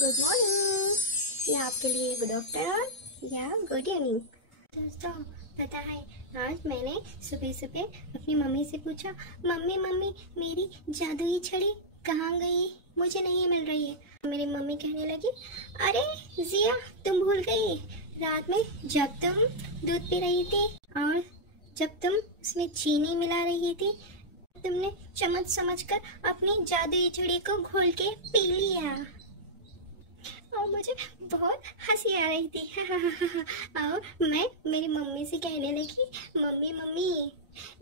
Good morning या आपके लिए गुड आफ्टरनून या गुड इवनिंग। दोस्तों पता है, आज मैंने सुबह सुबह अपनी मम्मी से पूछा, मम्मी मम्मी मेरी जादुई छड़ी कहाँ गई, मुझे नहीं मिल रही है। मेरी मम्मी कहने लगी, अरे जिया तुम भूल गई, रात में जब तुम दूध पी रही थी और जब तुम उसमें चीनी मिला रही थी, तुमने चम्मच समझकर अपनी जादुई छड़ी को घोल के पी लिया और मुझे बहुत हंसी आ रही थी। और मैं मेरी मम्मी से कहने लगी, मम्मी मम्मी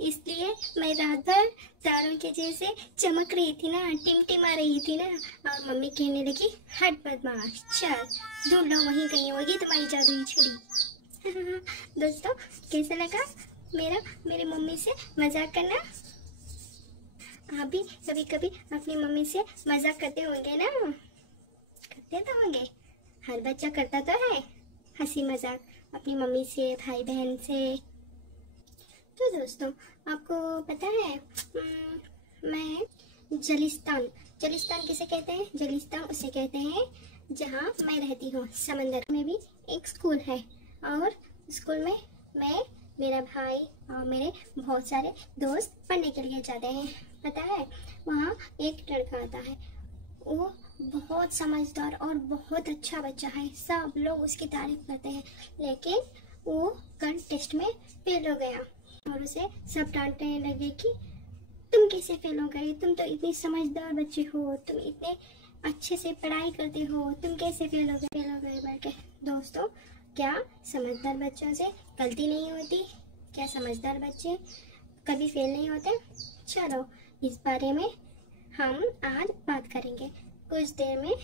इसलिए मैं रात भर तारों के जैसे चमक रही थी ना, टिमटिमा रही थी ना। और मम्मी कहने लगी, हट बदमाश, चल ढूंढ लो, वहीं कहीं होगी तुम्हारी जादुई छड़ी। दोस्तों कैसा लगा मेरी मम्मी से मजाक करना? आप भी कभी कभी अपनी मम्मी से मजाक करते होंगे ना? करते तो होंगे, हर बच्चा करता तो है हंसी मजाक अपनी मम्मी से, भाई बहन से। तो दोस्तों आपको पता है, मैं जलिस्तान किसे कहते हैं? जलिस्तान उसे कहते हैं जहाँ मैं रहती हूँ। समंदर में भी एक स्कूल है और स्कूल में मैं, मेरा भाई और मेरे बहुत सारे दोस्त पढ़ने के लिए जाते हैं। पता है वहाँ एक लड़का आता है, वो बहुत समझदार और बहुत अच्छा बच्चा है, सब लोग उसकी तारीफ करते हैं। लेकिन वो कल टेस्ट में फेल हो गया और उसे सब डांटने लगे कि तुम कैसे फेल हो गए, तुम तो इतनी समझदार बच्चे हो, तुम इतने अच्छे से पढ़ाई करते हो, तुम कैसे फेल हो गए बोल के। दोस्तों क्या समझदार बच्चों से गलती नहीं होती? क्या समझदार बच्चे कभी फेल नहीं होते? चलो इस बारे में हम आज बात करेंगे। कुछ देर में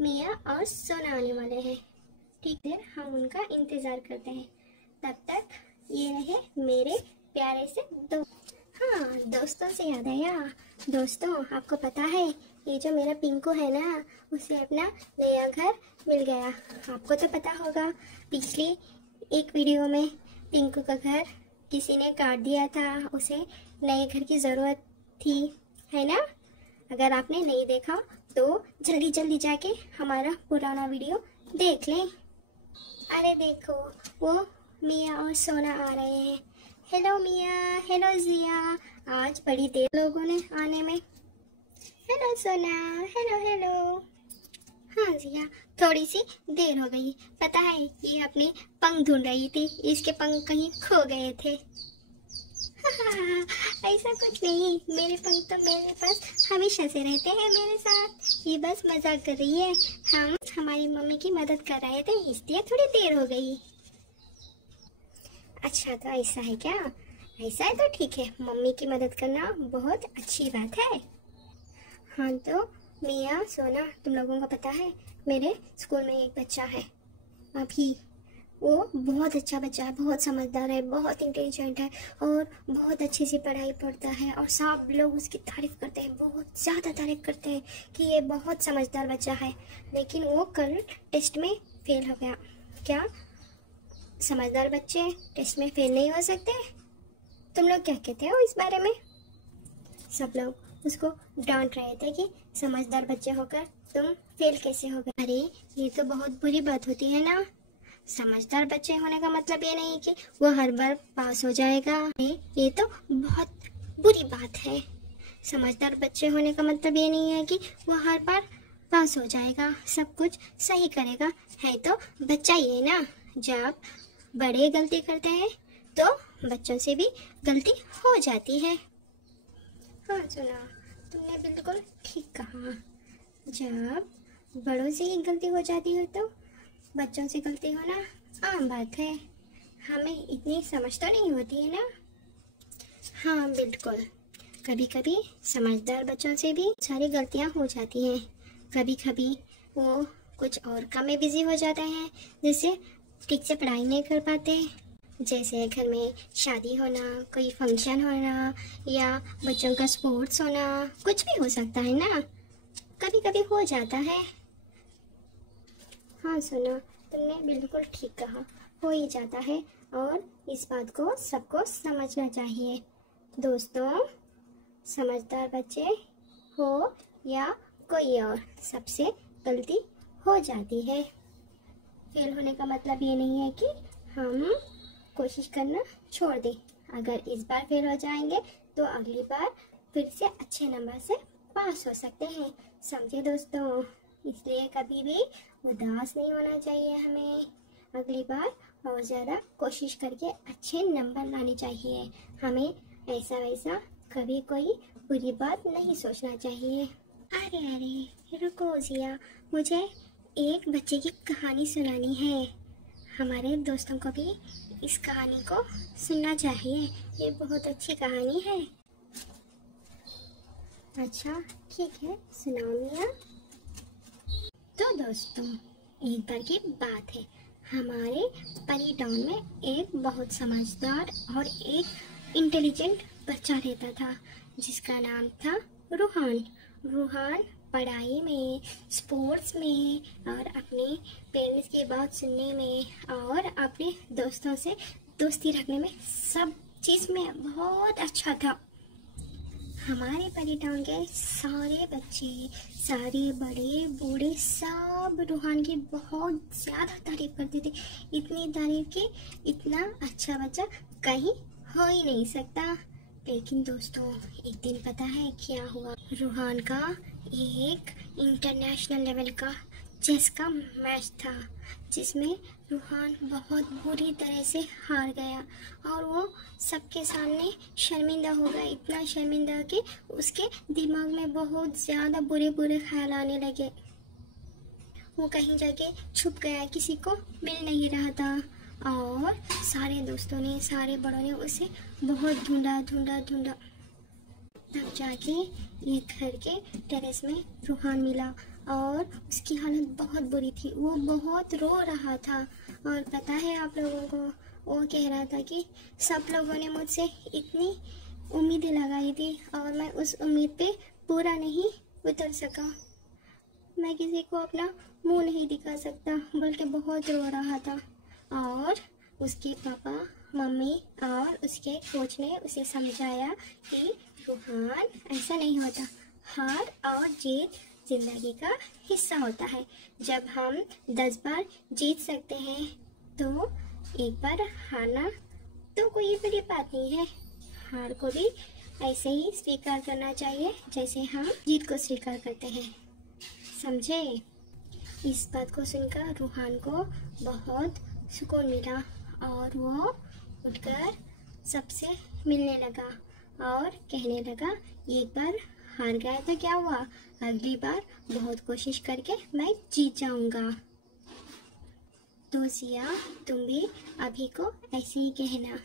मिया और सोना आने वाले हैं, ठीक देर हम उनका इंतजार करते हैं। तब तक ये रहे मेरे प्यारे से दोस्त। हाँ दोस्तों से याद आया, दोस्तों आपको पता है ये जो मेरा पिंकू है ना, उसे अपना नया घर मिल गया। आपको तो पता होगा पिछली एक वीडियो में पिंकू का घर किसी ने काट दिया था, उसे नए घर की ज़रूरत थी, है ना? अगर आपने नहीं देखा तो जल्दी जल्दी जाके हमारा पुराना वीडियो देख लें। अरे देखो वो मिया और सोना आ रहे हैं। हेलो मिया, हेलो जिया, आज बड़ी देर लोगों ने आने में। हेलो सोना, हेलो हेलो। हाँ जिया, थोड़ी सी देर हो गई, पता है ये अपने पंख ढूंढ रही थी, इसके पंख कहीं खो गए थे। ऐसा कुछ नहीं, मेरे पंख तो मेरे पास हमेशा से रहते हैं मेरे साथ। ये बस मजाक कर रही है, हम हमारी मम्मी की मदद कर रहे थे इसलिए थोड़ी देर हो गई। अच्छा तो ऐसा है क्या? ऐसा है तो ठीक है, मम्मी की मदद करना बहुत अच्छी बात है। हाँ तो मिया सोना, तुम लोगों को पता है मेरे स्कूल में एक बच्चा है अभी, वो बहुत अच्छा बच्चा है, बहुत समझदार है, बहुत इंटेलिजेंट है और बहुत अच्छे से पढ़ाई पढ़ता है और सब लोग उसकी तारीफ करते हैं, बहुत ज़्यादा तारीफ करते हैं कि ये बहुत समझदार बच्चा है। लेकिन वो कल टेस्ट में फेल हो गया। क्या समझदार बच्चे टेस्ट में फेल नहीं हो सकते? तुम लोग क्या कहते हो इस बारे में? सब लोग उसको डांट रहे थे कि समझदार बच्चे होकर तुम फेल कैसे हो गए। अरे ये तो बहुत बुरी बात होती है ना। समझदार बच्चे होने का मतलब ये नहीं कि वो हर बार पास हो जाएगा, ये तो बहुत बुरी बात है। समझदार बच्चे होने का मतलब ये नहीं है कि वो हर बार पास हो जाएगा, सब कुछ सही करेगा। है तो बच्चा ये ना, जब बड़े गलती करते हैं तो बच्चों से भी गलती हो जाती है। हाँ सुना, तुमने बिल्कुल ठीक कहा, जब बड़ों से ही गलती हो जाती है तो बच्चों से गलती होना आम बात है, हमें इतनी समझ तो नहीं होती है ना। हाँ बिल्कुल, कभी कभी समझदार बच्चों से भी सारी गलतियाँ हो जाती हैं। कभी कभी वो कुछ और काम में बिजी हो जाते हैं, जिससे ठीक से पढ़ाई नहीं कर पाते, जैसे घर में शादी होना, कोई फंक्शन होना या बच्चों का स्पोर्ट्स होना, कुछ भी हो सकता है ना, कभी कभी हो जाता है। हाँ सुनो, तुमने बिल्कुल ठीक कहा, हो ही जाता है और इस बात को सबको समझना चाहिए। दोस्तों समझदार बच्चे हो या कोई और, सबसे गलती हो जाती है। फेल होने का मतलब ये नहीं है कि हम कोशिश करना छोड़ दें। अगर इस बार फेल हो जाएंगे तो अगली बार फिर से अच्छे नंबर से पास हो सकते हैं। समझे दोस्तों? इसलिए कभी भी उदास नहीं होना चाहिए हमें। अगली बार और ज़्यादा कोशिश करके अच्छे नंबर लाने चाहिए। हमें ऐसा वैसा कभी कोई बुरी बात नहीं सोचना चाहिए। अरे अरे रुको जिया, मुझे एक बच्चे की कहानी सुनानी है। हमारे दोस्तों को भी इस कहानी को सुनना चाहिए। ये बहुत अच्छी कहानी है। अच्छा ठीक है, सुनाओ मिया। तो दोस्तों, एक बार की बात है, हमारे परी टाउन में एक बहुत समझदार और एक इंटेलिजेंट बच्चा रहता था जिसका नाम था रूहान। रूहान पढ़ाई में, स्पोर्ट्स में और अपने पेरेंट्स की बात सुनने में और अपने दोस्तों से दोस्ती रखने में सब चीज़ में बहुत अच्छा था। हमारे परी टाउन के सारे बच्चे, सारे बड़े बूढ़े सब रूहान की बहुत ज़्यादा तारीफ करते थे। इतनी तारीफ कि इतना अच्छा बच्चा कहीं हो ही नहीं सकता। लेकिन दोस्तों, एक दिन पता है क्या हुआ? रूहान का एक इंटरनेशनल लेवल का चेस का मैच था जिसमें रूहान बहुत बुरी तरह से हार गया और वो सबके सामने शर्मिंदा हो गया। इतना शर्मिंदा कि उसके दिमाग में बहुत ज़्यादा बुरे बुरे ख्याल आने लगे। वो कहीं जाके छुप गया, किसी को मिल नहीं रहा था और सारे दोस्तों ने, सारे बड़ों ने उसे बहुत ढूंढा ढूंढा ढूंढा। तब जाके एक घर के टेरेस में रूहान मिला और उसकी हालत बहुत बुरी थी। वो बहुत रो रहा था और पता है आप लोगों को, वो कह रहा था कि सब लोगों ने मुझसे इतनी उम्मीदें लगाई थी और मैं उस उम्मीद पे पूरा नहीं उतर सका। मैं किसी को अपना मुंह नहीं दिखा सकता, बल्कि बहुत रो रहा था। और उसके पापा, मम्मी और उसके कोच ने उसे समझाया कि रूहान, ऐसा नहीं होता। हार और जीत जिंदगी का हिस्सा होता है। जब हम 10 बार जीत सकते हैं तो एक बार हारना तो कोई बड़ी बात नहीं है। हार को भी ऐसे ही स्वीकार करना चाहिए जैसे हम जीत को स्वीकार करते हैं। समझे? इस बात को सुनकर रूहान को बहुत सुकून मिला और वो उठकर सबसे मिलने लगा और कहने लगा, एक बार हार गया तो क्या हुआ, अगली बार बहुत कोशिश करके मैं जीत जाऊंगा। तो जिया, तुम भी अभी को ऐसे ही कहना।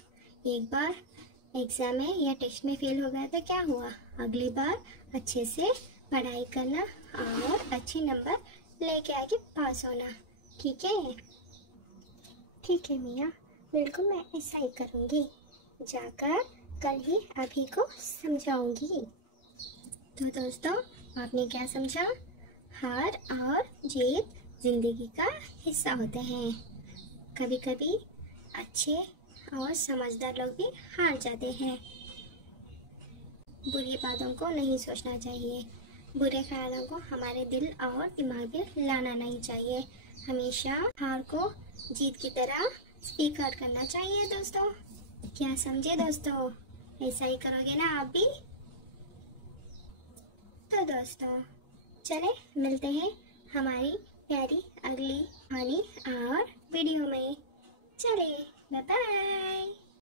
एक बार एग्ज़ाम में या टेस्ट में फेल हो गया तो क्या हुआ, अगली बार अच्छे से पढ़ाई करना और अच्छे नंबर लेके आके पास होना। ठीक है? ठीक है मियाँ, बिल्कुल मैं ऐसा ही करूँगी। जाकर कल ही अभी को समझाऊंगी। तो दोस्तों, आपने क्या समझा? हार और जीत जिंदगी का हिस्सा होते हैं। कभी कभी अच्छे और समझदार लोग भी हार जाते हैं। बुरी बातों को नहीं सोचना चाहिए, बुरे ख्यालों को हमारे दिल और दिमाग में लाना नहीं चाहिए। हमेशा हार को जीत की तरह स्वीकार करना चाहिए दोस्तों। क्या समझे दोस्तों? ऐसा ही करोगे ना आप भी? तो दोस्तों, चले मिलते हैं हमारी प्यारी अगली कहानी और वीडियो में। चले, बाय बाय।